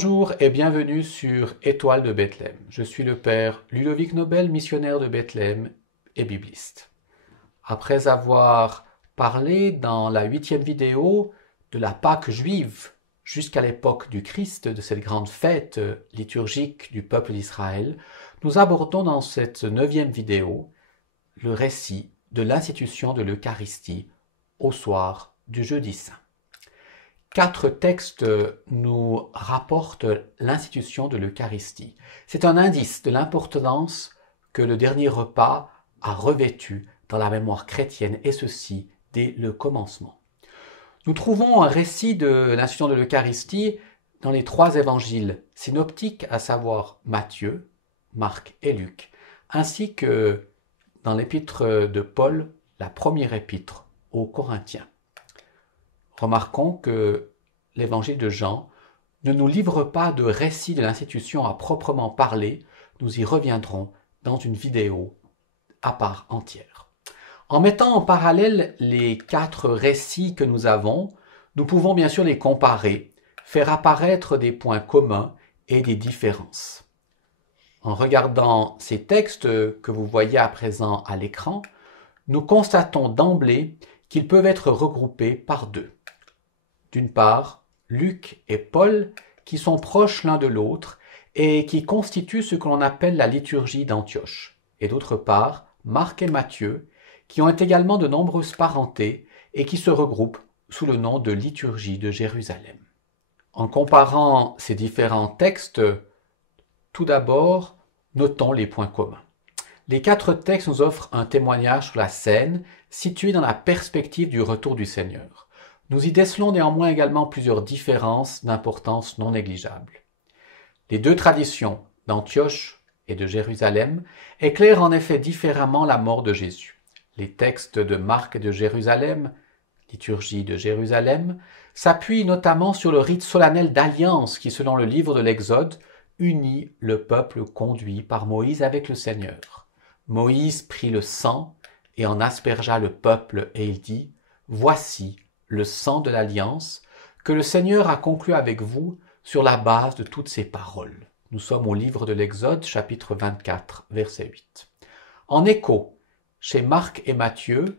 Bonjour et bienvenue sur Étoile de Bethléem. Je suis le père Ludovic Nobel, missionnaire de Bethléem et bibliste. Après avoir parlé dans la 8e vidéo de la Pâque juive jusqu'à l'époque du Christ, de cette grande fête liturgique du peuple d'Israël, nous abordons dans cette 9e vidéo le récit de l'institution de l'Eucharistie au soir du jeudi saint. 4 textes nous rapportent l'institution de l'Eucharistie. C'est un indice de l'importance que le dernier repas a revêtu dans la mémoire chrétienne, et ceci dès le commencement. Nous trouvons un récit de l'institution de l'Eucharistie dans les 3 évangiles synoptiques, à savoir Matthieu, Marc et Luc, ainsi que dans l'épître de Paul, la première épître aux Corinthiens. Remarquons que l'évangile de Jean ne nous livre pas de récit de l'institution à proprement parler, nous y reviendrons dans une vidéo à part entière. En mettant en parallèle les 4 récits que nous avons, nous pouvons bien sûr les comparer, faire apparaître des points communs et des différences. En regardant ces textes que vous voyez à présent à l'écran, nous constatons d'emblée qu'ils peuvent être regroupés par 2. D'une part, Luc et Paul, qui sont proches l'un de l'autre et qui constituent ce que l'on appelle la liturgie d'Antioche. Et d'autre part, Marc et Matthieu, qui ont également de nombreuses parentés et qui se regroupent sous le nom de liturgie de Jérusalem. En comparant ces différents textes, tout d'abord, notons les points communs. Les 4 textes nous offrent un témoignage sur la scène située dans la perspective du retour du Seigneur. Nous y décelons néanmoins également plusieurs différences d'importance non négligeable. Les 2 traditions d'Antioche et de Jérusalem éclairent en effet différemment la mort de Jésus. Les textes de Marc et de Jérusalem, liturgie de Jérusalem, s'appuient notamment sur le rite solennel d'alliance qui, selon le livre de l'Exode, unit le peuple conduit par Moïse avec le Seigneur. Moïse prit le sang et en aspergea le peuple, et il dit « Voici le sang de l'alliance que le Seigneur a conclu avec vous sur la base de toutes ces paroles. » Nous sommes au livre de l'Exode, chapitre 24, verset 8. En écho, chez Marc et Matthieu,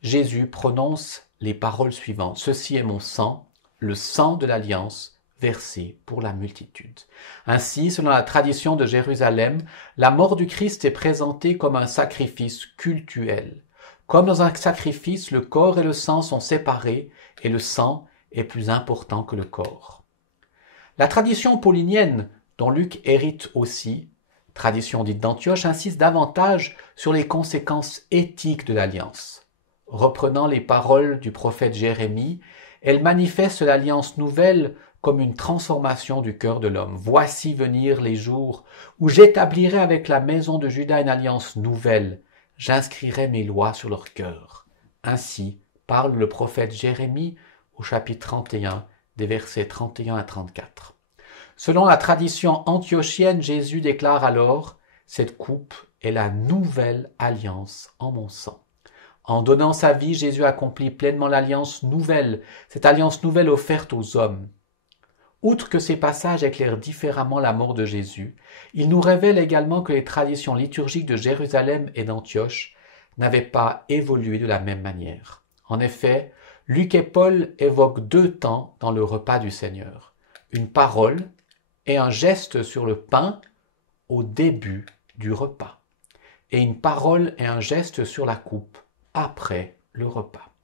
Jésus prononce les paroles suivantes. « Ceci est mon sang, le sang de l'alliance, versé pour la multitude. » Ainsi, selon la tradition de Jérusalem, la mort du Christ est présentée comme un sacrifice cultuel. Comme dans un sacrifice, le corps et le sang sont séparés et le sang est plus important que le corps. La tradition paulinienne, dont Luc hérite aussi, tradition dite d'Antioche, insiste davantage sur les conséquences éthiques de l'alliance. Reprenant les paroles du prophète Jérémie, elle manifeste l'alliance nouvelle comme une transformation du cœur de l'homme. « Voici venir les jours où j'établirai avec la maison de Juda une alliance nouvelle. J'inscrirai mes lois sur leur cœur. » Ainsi parle le prophète Jérémie au chapitre 31, des versets 31 à 34. Selon la tradition antiochienne, Jésus déclare alors « Cette coupe est la nouvelle alliance en mon sang. » En donnant sa vie, Jésus accomplit pleinement l'alliance nouvelle, cette alliance nouvelle offerte aux hommes. Outre que ces passages éclairent différemment la mort de Jésus, ils nous révèlent également que les traditions liturgiques de Jérusalem et d'Antioche n'avaient pas évolué de la même manière. En effet, Luc et Paul évoquent 2 temps dans le repas du Seigneur, une parole et un geste sur le pain au début du repas, et une parole et un geste sur la coupe après le repas.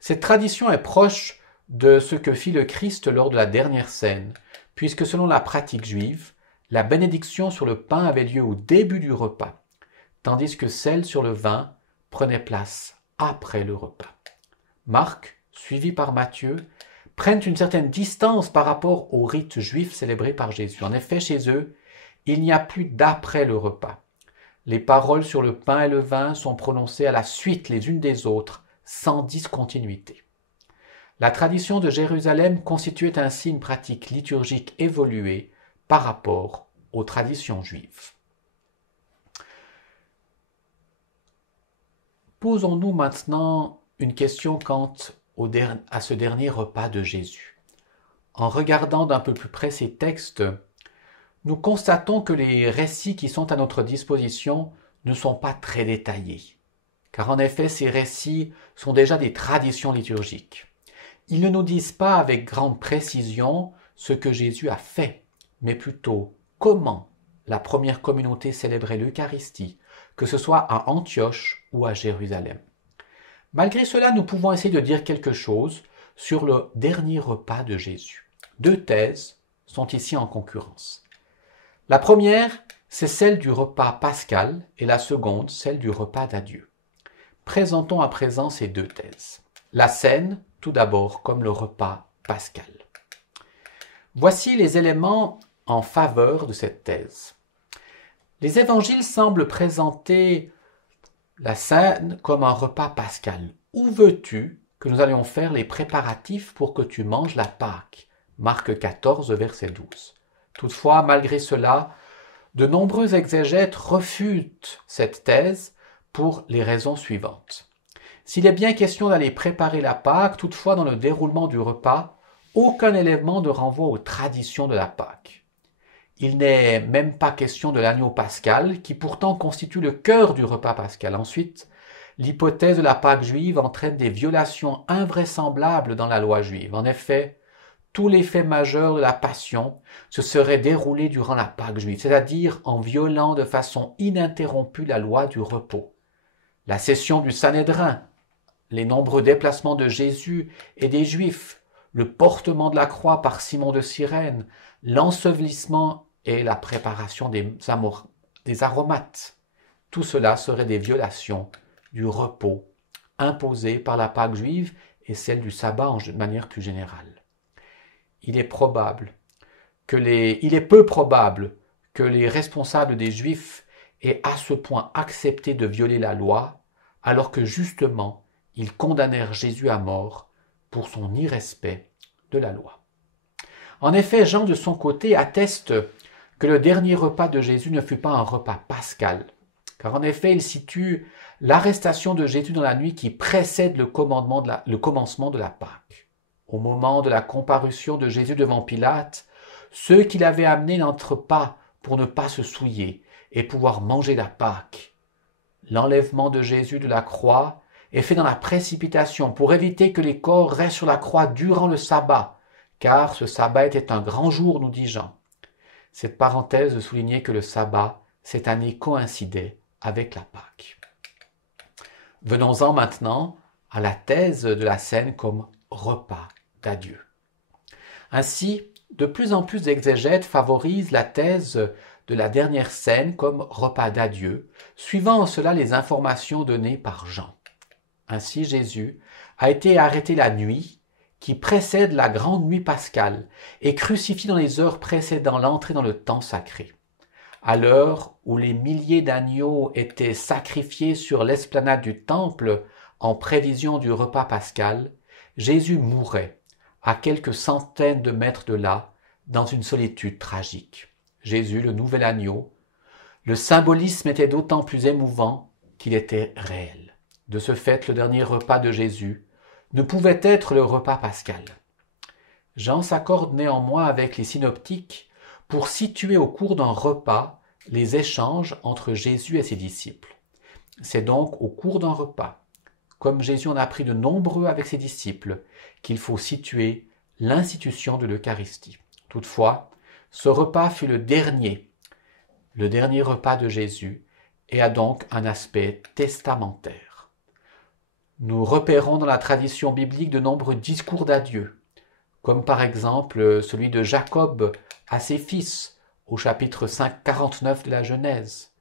Cette tradition est proche de ce que fit le Christ lors de la dernière scène, puisque selon la pratique juive, la bénédiction sur le pain avait lieu au début du repas, tandis que celle sur le vin prenait place après le repas. Marc, suivi par Matthieu, prennent une certaine distance par rapport au rite juif célébré par Jésus. En effet, chez eux, il n'y a plus d'après le repas. Les paroles sur le pain et le vin sont prononcées à la suite les unes des autres, sans discontinuité. La tradition de Jérusalem constituait ainsi une pratique liturgique évoluée par rapport aux traditions juives. Posons-nous maintenant une question quant à ce dernier repas de Jésus. en regardant d'un peu plus près ces textes, nous constatons que les récits qui sont à notre disposition ne sont pas très détaillés, car en effet ces récits sont déjà des traditions liturgiques. Ils ne nous disent pas avec grande précision ce que Jésus a fait, mais plutôt comment la première communauté célébrait l'Eucharistie, que ce soit à Antioche ou à Jérusalem. Malgré cela, nous pouvons essayer de dire quelque chose sur le dernier repas de Jésus. Deux thèses sont ici en concurrence. La première, c'est celle du repas pascal et la seconde, celle du repas d'adieu. Présentons à présent ces deux thèses. La scène, tout d'abord, comme le repas pascal. Voici les éléments en faveur de cette thèse. Les évangiles semblent présenter la scène comme un repas pascal. Où veux-tu que nous allions faire les préparatifs pour que tu manges la Pâque? Marc 14, verset 12. Toutefois, malgré cela, de nombreux exégètes refutent cette thèse pour les raisons suivantes. S'il est bien question d'aller préparer la Pâque, toutefois dans le déroulement du repas, aucun élément ne renvoie aux traditions de la Pâque. Il n'est même pas question de l'agneau pascal, qui pourtant constitue le cœur du repas pascal. Ensuite, l'hypothèse de la Pâque juive entraîne des violations invraisemblables dans la loi juive. En effet, tous les faits majeurs de la Passion se seraient déroulés durant la Pâque juive, c'est-à-dire en violant de façon ininterrompue la loi du repos. La session du Sanhédrin, les nombreux déplacements de Jésus et des Juifs, le portement de la croix par Simon de Cyrène, l'ensevelissement et la préparation des aromates. Tout cela serait des violations du repos imposées par la Pâque juive et celle du sabbat de manière plus générale. Il est peu probable que les responsables des Juifs aient à ce point accepté de violer la loi, alors que justement, ils condamnèrent Jésus à mort pour son irrespect de la loi. En effet, Jean de son côté atteste que le dernier repas de Jésus ne fut pas un repas pascal, car en effet il situe l'arrestation de Jésus dans la nuit qui précède le commencement de la Pâque. Au moment de la comparution de Jésus devant Pilate, ceux qui l'avaient amené n'entrent pas pour ne pas se souiller et pouvoir manger la Pâque. L'enlèvement de Jésus de la croix est fait dans la précipitation pour éviter que les corps restent sur la croix durant le sabbat, car ce sabbat était un grand jour, nous dit Jean. Cette parenthèse soulignait que le sabbat, cette année, coïncidait avec la Pâque. Venons-en maintenant à la thèse de la scène comme repas d'adieu. Ainsi, de plus en plus d'exégètes favorisent la thèse de la dernière scène comme repas d'adieu, suivant en cela les informations données par Jean. Ainsi, Jésus a été arrêté la nuit qui précède la grande nuit pascale et crucifié dans les heures précédant l'entrée dans le temps sacré. À l'heure où les milliers d'agneaux étaient sacrifiés sur l'esplanade du temple en prévision du repas pascal, Jésus mourait à quelques centaines de mètres de là, dans une solitude tragique. Jésus, le nouvel agneau, le symbolisme était d'autant plus émouvant qu'il était réel. De ce fait, le dernier repas de Jésus ne pouvait être le repas pascal. Jean s'accorde néanmoins avec les synoptiques pour situer au cours d'un repas les échanges entre Jésus et ses disciples. C'est donc au cours d'un repas, comme Jésus en a pris de nombreux avec ses disciples, qu'il faut situer l'institution de l'Eucharistie. Toutefois, ce repas fut le dernier repas de Jésus, et a donc un aspect testamentaire. Nous repérons dans la tradition biblique de nombreux discours d'adieu, comme par exemple celui de Jacob à ses fils, au chapitre 49 de la Genèse.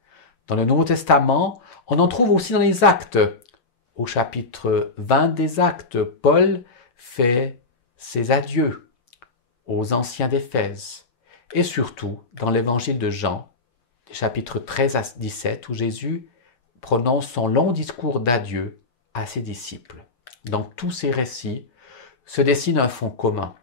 Dans le Nouveau Testament, on en trouve aussi dans les Actes. Au chapitre 20 des Actes, Paul fait ses adieux aux anciens d'Éphèse. Et surtout, dans l'évangile de Jean, chapitres 13 à 17, où Jésus prononce son long discours d'adieu à ses disciples. Dans tous ces récits se dessine un fond commun.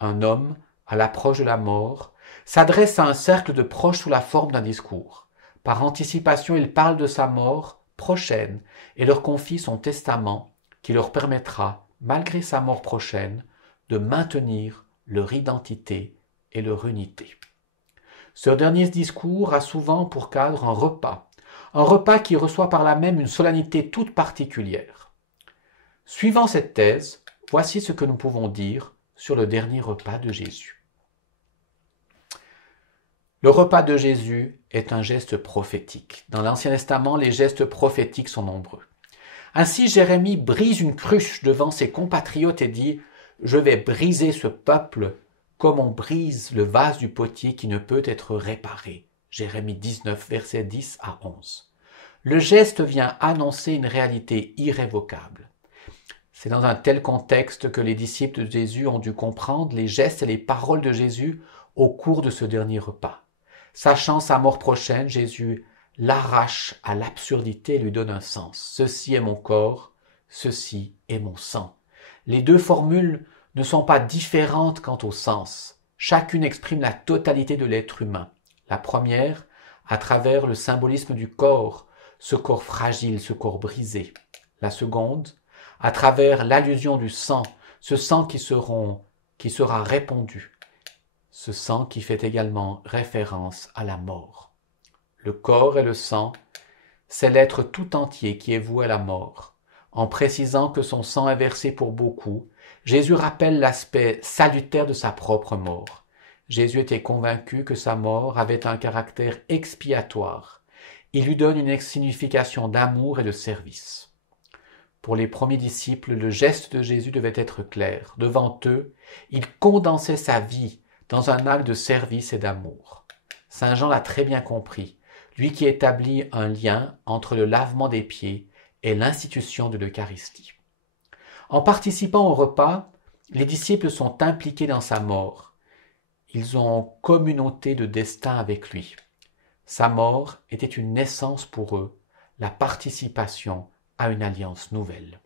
Un homme, à l'approche de la mort, s'adresse à un cercle de proches sous la forme d'un discours. Par anticipation, il parle de sa mort prochaine et leur confie son testament qui leur permettra, malgré sa mort prochaine, de maintenir leur identité et leur unité. Ce dernier discours a souvent pour cadre un repas qui reçoit par là même une solennité toute particulière. Suivant cette thèse, voici ce que nous pouvons dire sur le dernier repas de Jésus. Le repas de Jésus est un geste prophétique. Dans l'Ancien Testament, les gestes prophétiques sont nombreux. Ainsi, Jérémie brise une cruche devant ses compatriotes et dit « Je vais briser ce peuple comme on brise le vase du potier qui ne peut être réparé. » Jérémie 19, versets 10 à 11. Le geste vient annoncer une réalité irrévocable. C'est dans un tel contexte que les disciples de Jésus ont dû comprendre les gestes et les paroles de Jésus au cours de ce dernier repas. Sachant sa mort prochaine, Jésus l'arrache à l'absurdité et lui donne un sens. Ceci est mon corps, ceci est mon sang. Les deux formules ne sont pas différentes quant au sens. Chacune exprime la totalité de l'être humain. La première, à travers le symbolisme du corps, ce corps fragile, ce corps brisé. La seconde, à travers l'allusion du sang, ce sang qui sera répandu. Ce sang qui fait également référence à la mort. Le corps et le sang, c'est l'être tout entier qui est voué à la mort. En précisant que son sang est versé pour beaucoup, Jésus rappelle l'aspect salutaire de sa propre mort. Jésus était convaincu que sa mort avait un caractère expiatoire. Il lui donne une signification d'amour et de service. Pour les premiers disciples, le geste de Jésus devait être clair. Devant eux, il condensait sa vie dans un acte de service et d'amour. Saint Jean l'a très bien compris, lui qui établit un lien entre le lavement des pieds et l'institution de l'Eucharistie. En participant au repas, les disciples sont impliqués dans sa mort. Ils ont communauté de destin avec lui. Sa mort était une naissance pour eux, la participation à une alliance nouvelle.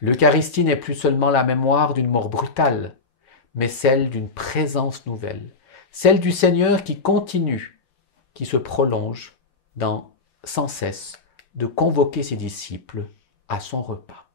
L'Eucharistie n'est plus seulement la mémoire d'une mort brutale, mais celle d'une présence nouvelle, celle du Seigneur qui continue, qui se prolonge sans cesse de convoquer ses disciples à son repas.